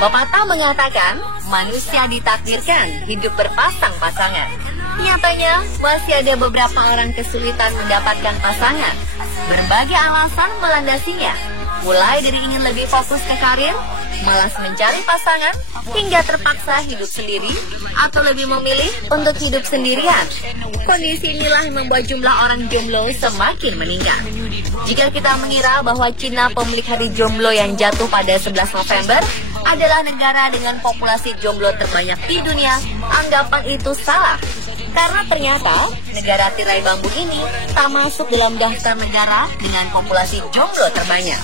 Pepatah mengatakan, manusia ditakdirkan hidup berpasang-pasangan. Nyatanya, masih ada beberapa orang kesulitan mendapatkan pasangan. Berbagai alasan melandasinya, mulai dari ingin lebih fokus ke karir, malas mencari pasangan, hingga terpaksa hidup sendiri, atau lebih memilih untuk hidup sendirian. Kondisi inilah yang membuat jumlah orang jomblo semakin meningkat. Jika kita mengira bahwa Cina, pemilik hari jomblo yang jatuh pada 11 November, adalah negara dengan populasi jomblo terbanyak di dunia, anggapan itu salah. Karena ternyata negara tirai bambu ini tak masuk dalam daftar negara dengan populasi jomblo terbanyak.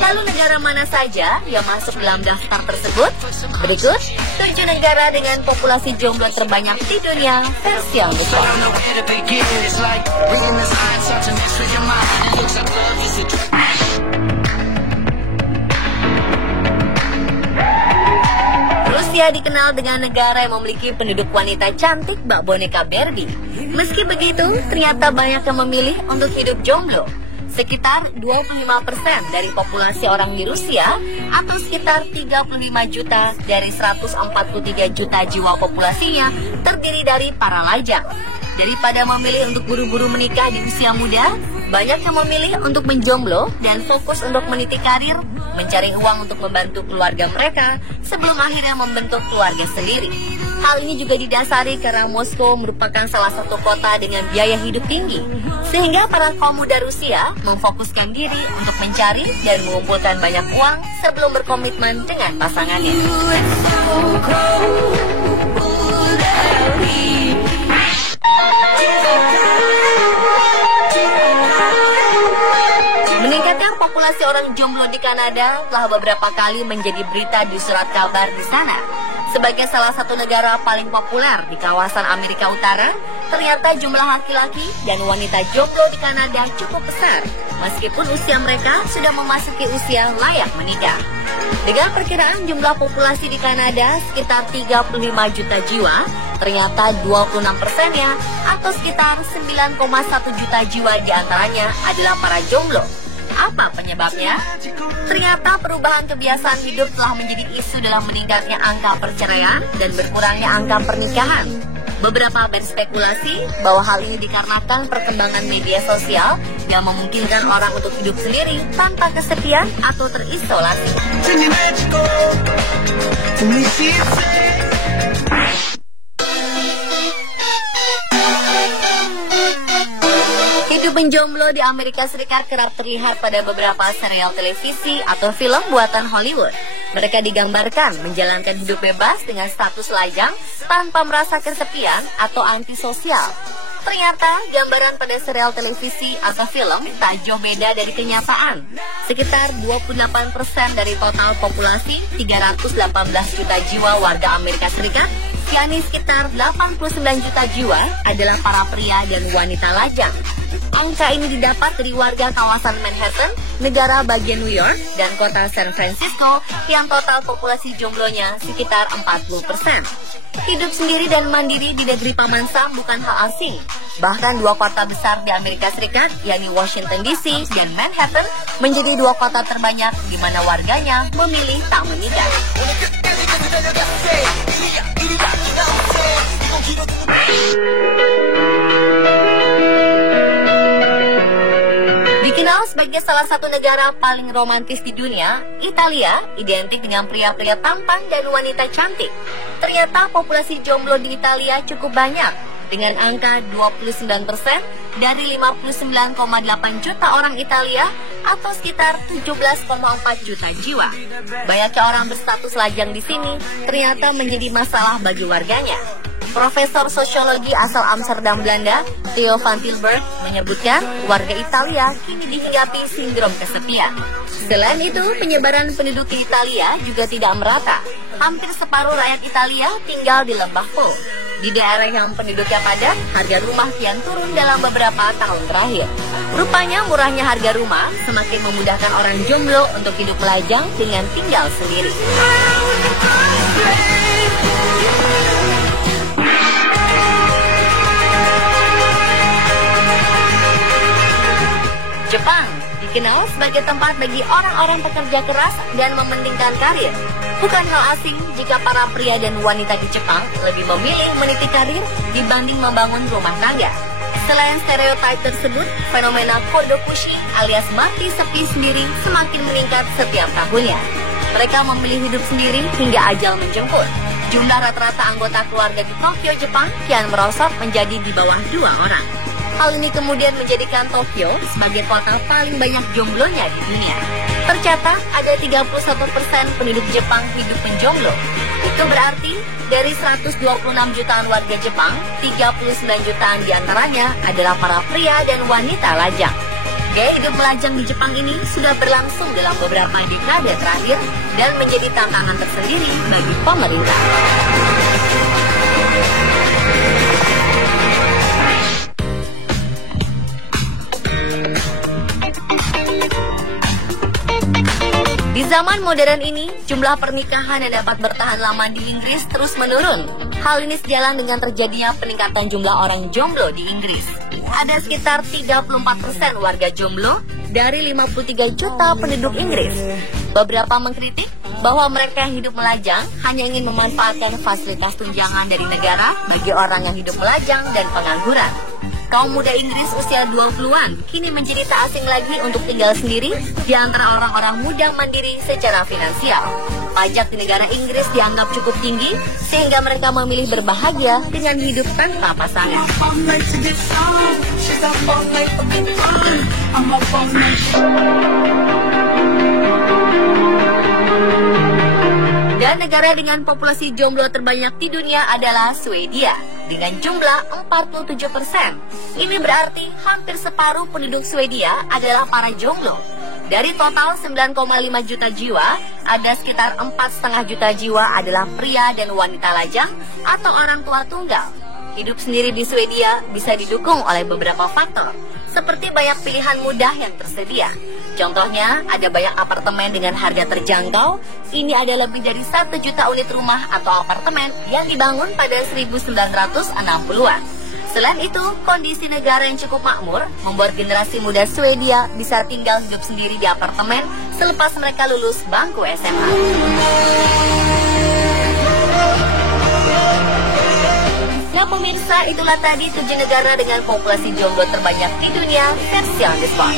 Lalu negara mana saja yang masuk dalam daftar tersebut? Berikut 7 negara dengan populasi jomblo terbanyak di dunia versi yang besar. Rusia dikenal dengan negara yang memiliki penduduk wanita cantik bak boneka Barbie. Meski begitu, ternyata banyak yang memilih untuk hidup jomblo. Sekitar 25% dari populasi orang di Rusia, atau sekitar 35 juta dari 143 juta jiwa populasinya, terdiri dari para lajang. Daripada memilih untuk buru-buru menikah di usia muda, banyak yang memilih untuk menjomblo dan fokus untuk meniti karir, mencari uang untuk membantu keluarga mereka sebelum akhirnya membentuk keluarga sendiri. Hal ini juga didasari karena Moskow merupakan salah satu kota dengan biaya hidup tinggi, sehingga para kaum muda Rusia memfokuskan diri untuk mencari dan mengumpulkan banyak uang sebelum berkomitmen dengan pasangannya. Meningkatnya populasi orang jomblo di Kanada telah beberapa kali menjadi berita di surat kabar di sana. Sebagai salah satu negara paling populer di kawasan Amerika Utara, ternyata jumlah laki-laki dan wanita jomblo di Kanada cukup besar, meskipun usia mereka sudah memasuki usia layak menikah. Dengan perkiraan jumlah populasi di Kanada sekitar 35 juta jiwa, ternyata 26%-nya atau sekitar 9,1 juta jiwa diantaranya adalah para jomblo. Apa penyebabnya? Ternyata perubahan kebiasaan hidup telah menjadi isu dalam meningkatnya angka perceraian dan berkurangnya angka pernikahan. Beberapa berspekulasi bahwa hal ini dikarenakan perkembangan media sosial yang memungkinkan orang untuk hidup sendiri tanpa kesepian atau terisolasi. Hidup menjomblo di Amerika Serikat kerap terlihat pada beberapa serial televisi atau film buatan Hollywood. Mereka digambarkan menjalankan hidup bebas dengan status lajang tanpa merasa kesepian atau antisosial. Ternyata gambaran pada serial televisi atau film tak jauh beda dari kenyataan. Sekitar 28% dari total populasi 318 juta jiwa warga Amerika Serikat, yakni sekitar 89 juta jiwa adalah para pria dan wanita lajang. Angka ini didapat dari warga kawasan Manhattan, negara bagian New York, dan kota San Francisco yang total populasi jomblonya sekitar 40%. Hidup sendiri dan mandiri di negeri Paman Sam bukan hal asing. Bahkan dua kota besar di Amerika Serikat, yakni Washington DC dan Manhattan, menjadi dua kota terbanyak di mana warganya memilih tak menikah. Dikenal sebagai salah satu negara paling romantis di dunia, Italia identik dengan pria-pria tampan dan wanita cantik. Ternyata populasi jomblo di Italia cukup banyak, dengan angka 29% dari 59,8 juta orang Italia atau sekitar 17,4 juta jiwa. Banyaknya orang berstatus lajang di sini ternyata menjadi masalah bagi warganya. Profesor sosiologi asal Amsterdam, Belanda, Theo van Tilburg, menyebutkan warga Italia kini dihinggapi sindrom kesepian. Selain itu, penyebaran penduduk di Italia juga tidak merata. Hampir separuh rakyat Italia tinggal di lembah Po. Di daerah yang penduduknya padat, harga rumah kian turun dalam beberapa tahun terakhir. Rupanya murahnya harga rumah semakin memudahkan orang jomblo untuk hidup lajang dengan tinggal sendiri. Jepang dikenal sebagai tempat bagi orang-orang pekerja keras dan mementingkan karir. Bukan hal asing jika para pria dan wanita di Jepang lebih memilih meniti karir dibanding membangun rumah tangga. Selain stereotip tersebut, fenomena kodokushi alias mati sepi sendiri semakin meningkat setiap tahunnya. Mereka memilih hidup sendiri hingga ajal menjemput. Jumlah rata-rata anggota keluarga di Tokyo, Jepang kian merosot menjadi di bawah 2 orang. Hal ini kemudian menjadikan Tokyo sebagai kota paling banyak jomblonya di dunia. Tercatat ada 31% penduduk Jepang hidup menjomblo. Itu berarti dari 126 jutaan warga Jepang, 39 jutaan diantaranya adalah para pria dan wanita lajang. Gaya hidup melajang di Jepang ini sudah berlangsung dalam beberapa dekade terakhir dan menjadi tantangan tersendiri bagi pemerintah. Di zaman modern ini, jumlah pernikahan yang dapat bertahan lama di Inggris terus menurun. Hal ini sejalan dengan terjadinya peningkatan jumlah orang jomblo di Inggris. Ada sekitar 34% warga jomblo dari 53 juta penduduk Inggris. Beberapa mengkritik bahwa mereka yang hidup melajang hanya ingin memanfaatkan fasilitas tunjangan dari negara bagi orang yang hidup melajang dan pengangguran. Kaum muda Inggris usia 20-an kini menjadi tak asing lagi untuk tinggal sendiri di antara orang-orang muda mandiri secara finansial. Pajak di negara Inggris dianggap cukup tinggi sehingga mereka memilih berbahagia dengan hidup tanpa pasangan. Dan negara dengan populasi jomblo terbanyak di dunia adalah Swedia dengan jumlah 47%. Ini berarti hampir separuh penduduk Swedia adalah para jomblo. Dari total 9,5 juta jiwa, ada sekitar 4,5 juta jiwa adalah pria dan wanita lajang atau orang tua tunggal. Hidup sendiri di Swedia bisa didukung oleh beberapa faktor, seperti banyak pilihan mudah yang tersedia. Contohnya, ada banyak apartemen dengan harga terjangkau. Ini ada lebih dari 1 juta unit rumah atau apartemen yang dibangun pada 1960-an. Selain itu, kondisi negara yang cukup makmur membuat generasi muda Swedia bisa tinggal hidup sendiri di apartemen selepas mereka lulus bangku SMA. Nah pemirsa, itulah tadi 7 negara dengan populasi jomblo terbanyak di dunia versi on the spot.